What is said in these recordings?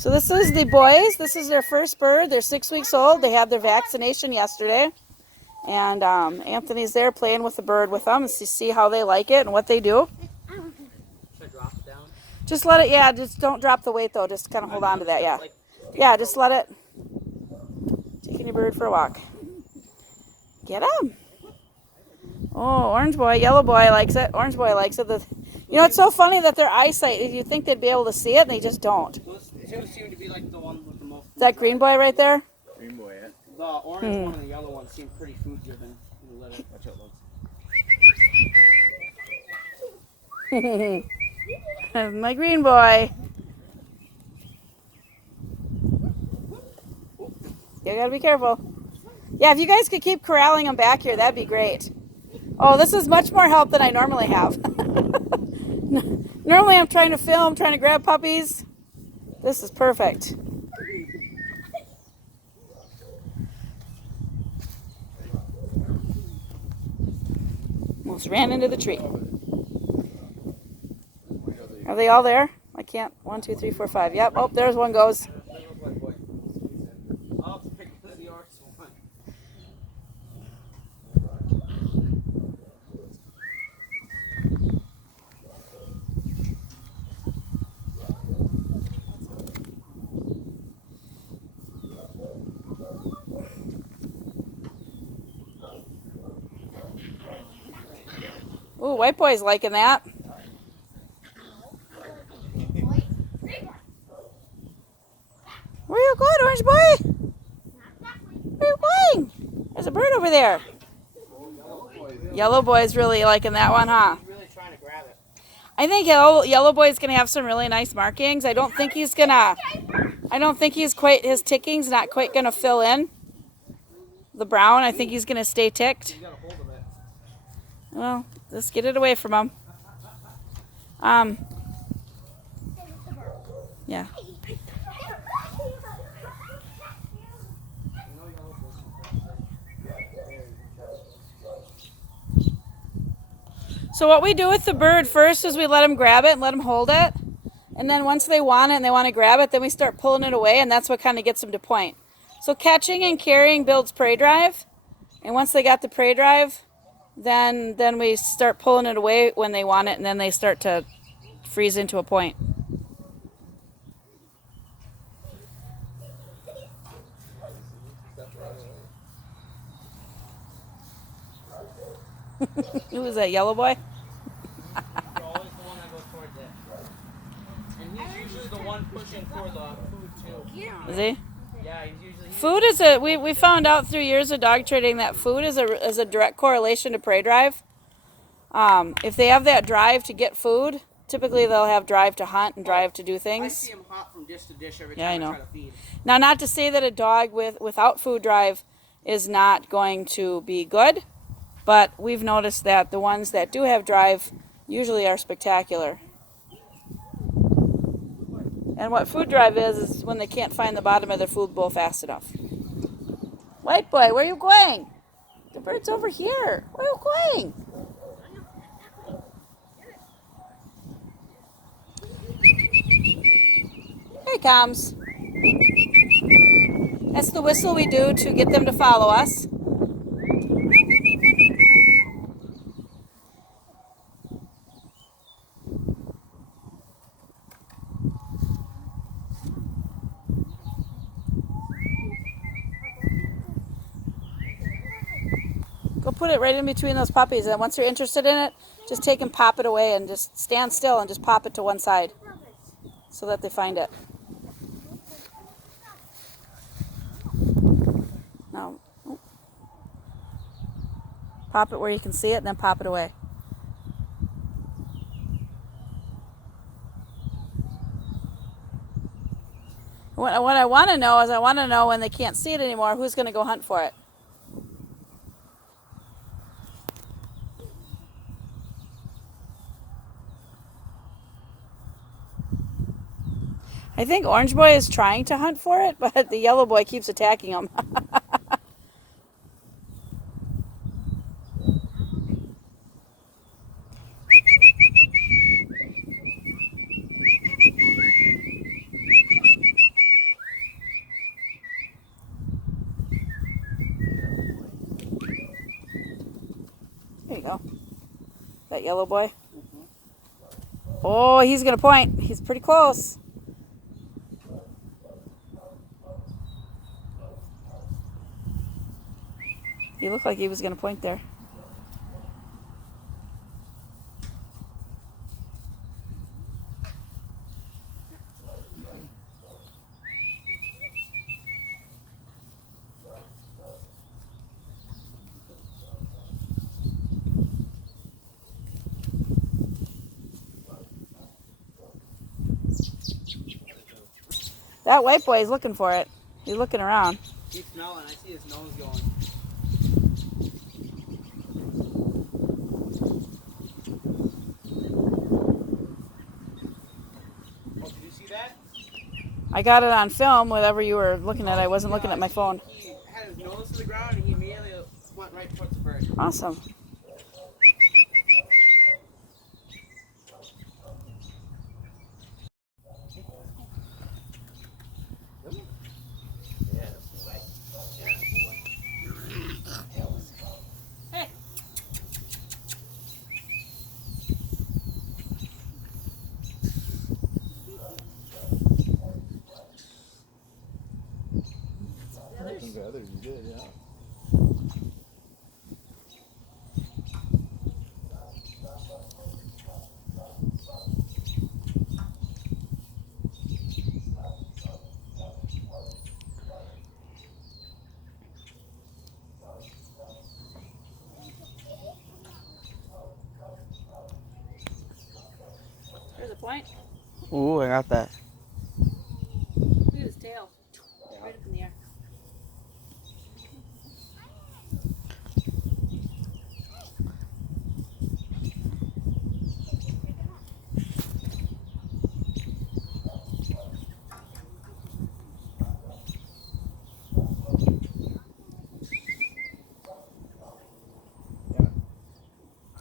So this is the boys. This is their first bird. They're 6 weeks old. They had their vaccination yesterday. And Anthony's there playing with the bird with them to see how they like it and what they do. Should I drop it down? Just let it, yeah, just don't drop the weight though. Just kind of hold on to that, yeah. Yeah, just let it. Taking your bird for a walk. Get him. Oh, orange boy, yellow boy likes it. Orange boy likes it. You know, it's so funny that their eyesight, you'd think they'd be able to see it, and they just don't. Those seem to be like the one with the most. Is that green boy right there? Green boy, yeah. The orange one and the yellow one seem pretty food driven. Watch out, Lugs. My green boy. You gotta be careful. Yeah, if you guys could keep corralling them back here, that'd be great. Oh, this is much more help than I normally have. Normally I'm trying to film, trying to grab puppies. This is perfect. Almost ran into the tree. Are they all there? I can't. 1, 2, 3, 4, 5. Yep. Oh, there's one goes. Ooh, white boy's liking that. Where are you going, orange boy? Where are you going? There's a bird over there. Yellow boy's really liking that one, huh? He's really trying to grab it. I think yellow boy's gonna have some really nice markings. I don't think he's quite, his ticking's not quite gonna fill in the brown. I think he's gonna stay ticked. You got a hold of it. Well, let's get it away from him. Yeah. So what we do with the bird first is we let them grab it and let them hold it. And then once they want it and they want to grab it, then we start pulling it away, and that's what kind of gets them to point. So catching and carrying builds prey drive. And once they got the prey drive, then we start pulling it away when they want it, and then they start to freeze into a point. Who was that, yellow boy? You're always the one that goes towards it. And he's usually the one pushing for the food too. Is he? Yeah, he's usually. Food is we found out through years of dog trading that food is a direct correlation to prey drive. If they have that drive to get food, typically they'll have drive to hunt and drive to do I things. see him hop from dish to dish every Yeah, I time know. I try to feed. Now, not to say that a dog without food drive is not going to be good, but we've noticed that the ones that do have drive usually are spectacular. And what food drive is when they can't find the bottom of their food bowl fast enough. White boy, where are you going? The bird's over here. Where are you going? Here he comes. That's the whistle we do to get them to follow us. Go put it right in between those puppies, and once you're interested in it, just take and pop it away and just stand still and just pop it to one side so that they find it. Now, pop it where you can see it and then pop it away. What I want to know is I want to know when they can't see it anymore, who's going to go hunt for it. I think Orange Boy is trying to hunt for it, but the yellow boy keeps attacking him. you go. That yellow boy. Oh, he's going to point. He's pretty close. He looked like he was going to point there. That white boy is looking for it. He's looking around. He's smelling. I see his nose going. Oh, did you see that? I got it on film, whatever you were looking at. I wasn't looking at my phone. He had his nose to the ground and he immediately went right towards the bird. Awesome. Hey. The others you did, yeah. There's a point. Ooh, I got that. Look at his tail. Right up in the air.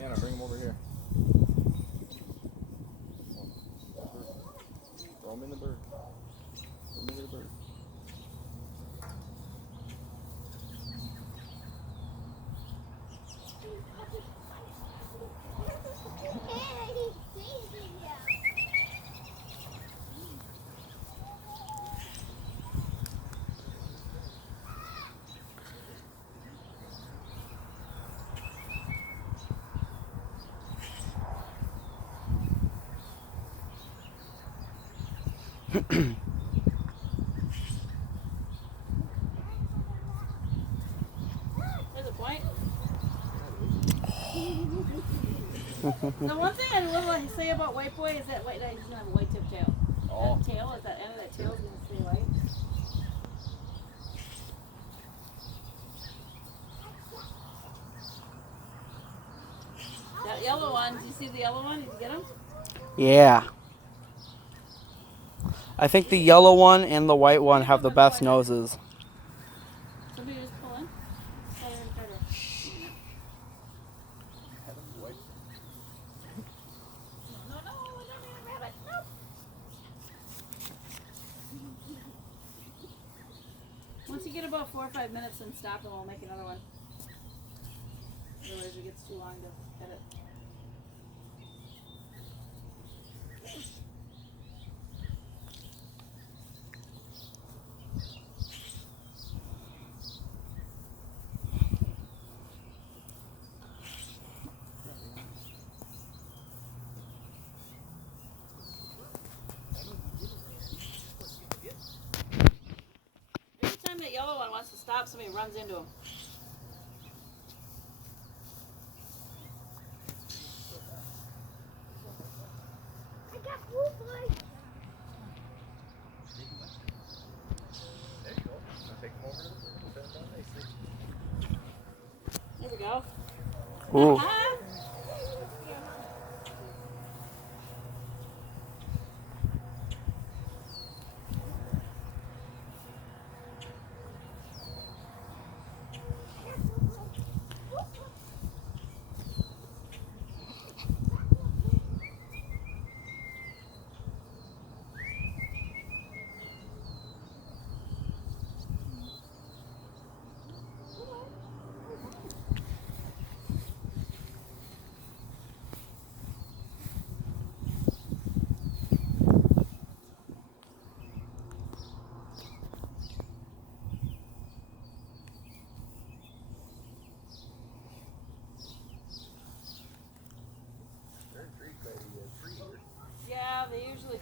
Anna, bring him over here. Throw him in the bird. Throw him in the bird. There's a point. The one thing I will say about white boy is that white guy doesn't have a white tip tail. Oh. That tail, at the end of that tail is going to stay white. That yellow one, did you see the yellow one? Did you get him? Yeah. I think the yellow one and the white one have the best noses. Somebody just pull in. Pull in further. No, I don't want to grab it. No. Once you get about 4 or 5 minutes, then stop and we'll make another one. Otherwise it gets too long to edit. Every time that yellow one wants to stop, somebody runs into him. I got blue boy. There you go. Now take him over to the bird. Bend down nicely. There we go. Ooh.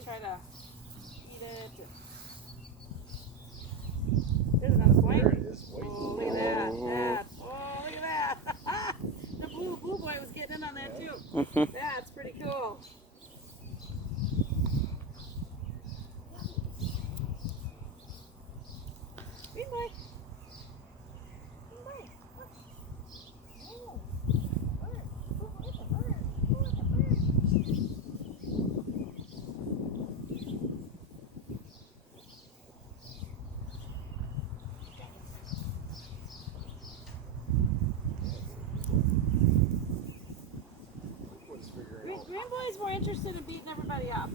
try to eat it. There's another point. There it is. Wait. Oh, look at that. Oh, look at that. The blue boy was getting in on that too. That's pretty cool. Green boy. Green boy. Look. Oh, bird. Oh, look at the bird. Oh, look at the bird. What's figuring out? Green boy's more interested in beating everybody up.